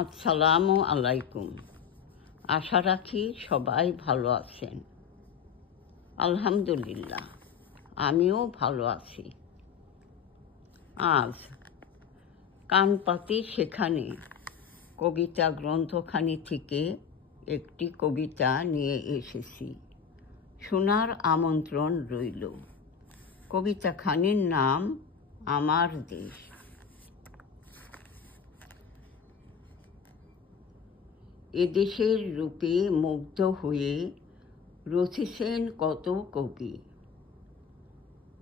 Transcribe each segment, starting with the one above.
আসসালামু আলাইকুম। আশা রাখি সবাই ভালো আছেন। আলহামদুলিল্লাহ, আমিও ভালো আছি। আজ কানপাতি সেখানে কবিতা গ্রন্থখানি থেকে একটি কবিতা নিয়ে এসেছি। শোনার আমন্ত্রণ রইল। কবিতাখানির নাম আমার দেশ। এদেশের রূপে মুগ্ধ হয়ে রচিছেন কত কবি,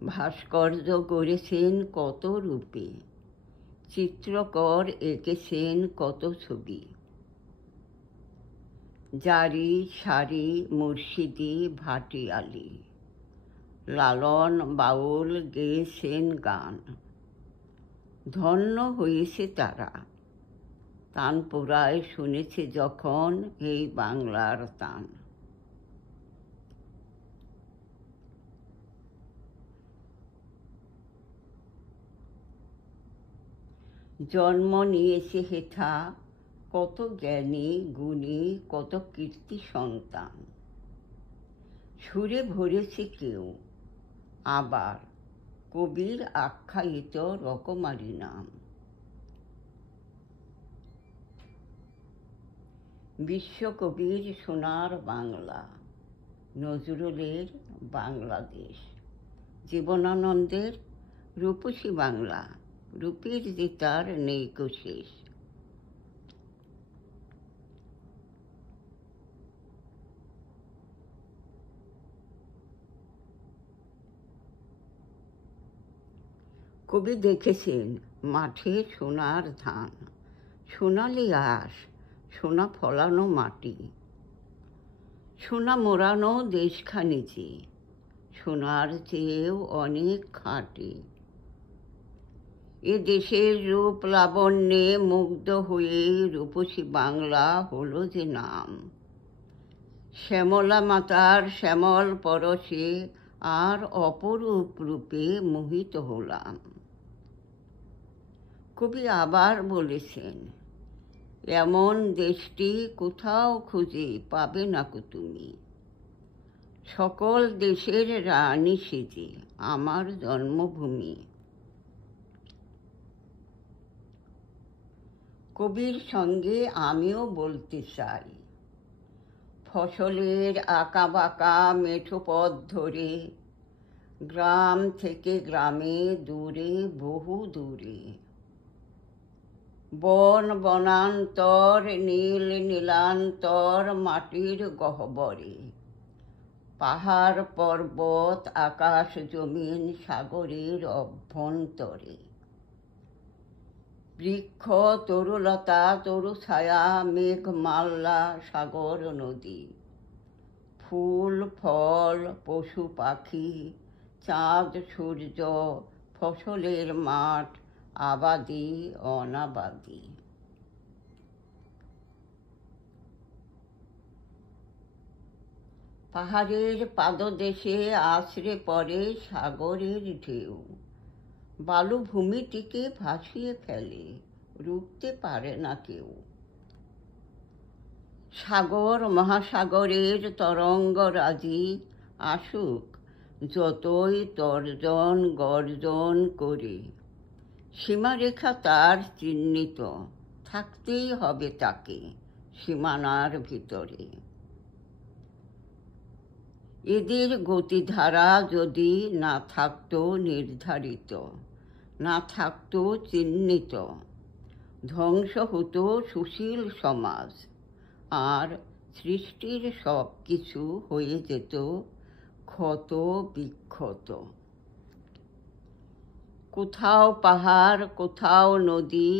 ভাস্কর্য গড়েছেন কত রূপে, চিত্রকর এঁকেছেন কত ছবি। জারি সারি মুর্শিদি ভাটিয়ালি, লালন বাউল গেয়েছেন গান। ধন্য হয়েছে তারা, তানপুরায় শুনেছে যখন এই বাংলার তান। জন্ম নিয়েছে হেথা কত জ্ঞানী গুণী, কত কীর্তি সন্তান। সুরে ভরেছে কেউ আবার কবির আখ্যায়িত রকমারি নাম। বিশ্বকবির সোনার বাংলা, নজরুলের বাংলাদেশ, জীবনানন্দের রূপসী বাংলা, রূপের যে তার নেই কো শেষ। কবি দেখেছেন মাঠে সোনার ধান, সোনালি আঁশ, সোনা ফলানো মাটি, সোনা মোড়ানো দেশখানি যে সোনার চেয়েও অনেক খাঁটি। এ দেশের রূপ লাবণ্যে মুগ্ধ হয়ে রূপসী বাংলা হলো যে নাম। শ্যামলা মাতার শ্যামল পরশে আর অপরূপ রূপে মোহিত হলাম। কবি আবার বলেছেন, এমন দেশটি কোথাও খুঁজে পাবে না কো তুমি। সকল দেশের রানী সেজে আমার জন্মভূমি। কবির সঙ্গে আমিও বলতে চাই, ফসলের আঁকা বাঁকা মেঠো পথ ধরে, গ্রাম থেকে গ্রামে দূরে বহু দূরে, বন বনান্তর নীল নীলান্তর মাটির গহ্বরে, পাহাড় পর্বত আকাশ জমিন সাগরের অভ্যন্তরে, বৃক্ষ তরুলতা তরু ছায়া মেঘ মাল্লা সাগর নদী, ফুল ফল পশু পাখি চাঁদ সূর্য, ফসলের মাঠ আবাদি অনাবাদি। পাহাড়ের পাদদেশে আছড়ে পড়ে সাগরের ঢেউ, বালুভূমিটিকে ভাসিয়ে ফেলে, রুখতে পারে না কেউ। সাগর মহাসাগরের তরঙ্গরাজি আসুক যতই তর্জন গর্জন করে, সীমারেখা তার চিহ্নিত, থাকতেই হবে তাকে সীমানার ভিতরে। এদের গতিধারা যদি না থাকতো নির্ধারিত, না থাকতো চিহ্নিত, ধ্বংস হতো সুশীল সমাজ, আর সৃষ্টির সব কিছু হয়ে যেত ক্ষত বিক্ষত। কোথাও পাহাড়, কোথাও নদী,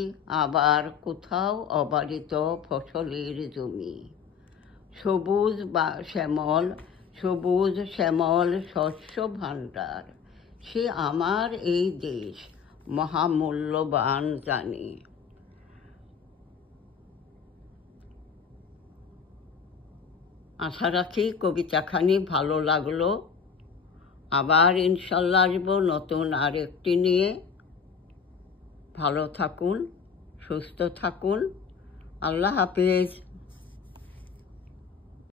আবার কোথাও অবারিত ফসলের জমি, সবুজ বা শ্যামল, সবুজ শ্যামল শস্য ভাণ্ডার, সে আমার এই দেশ মহামূল্যবান জানি। আশা রাখি কবিতাখানি ভালো লাগলো। আবার ইনশাল্লাহ আসবো নতুন আরেকটি নিয়ে। ভালো থাকুন, সুস্থ থাকুন। আল্লাহ হাফিজ।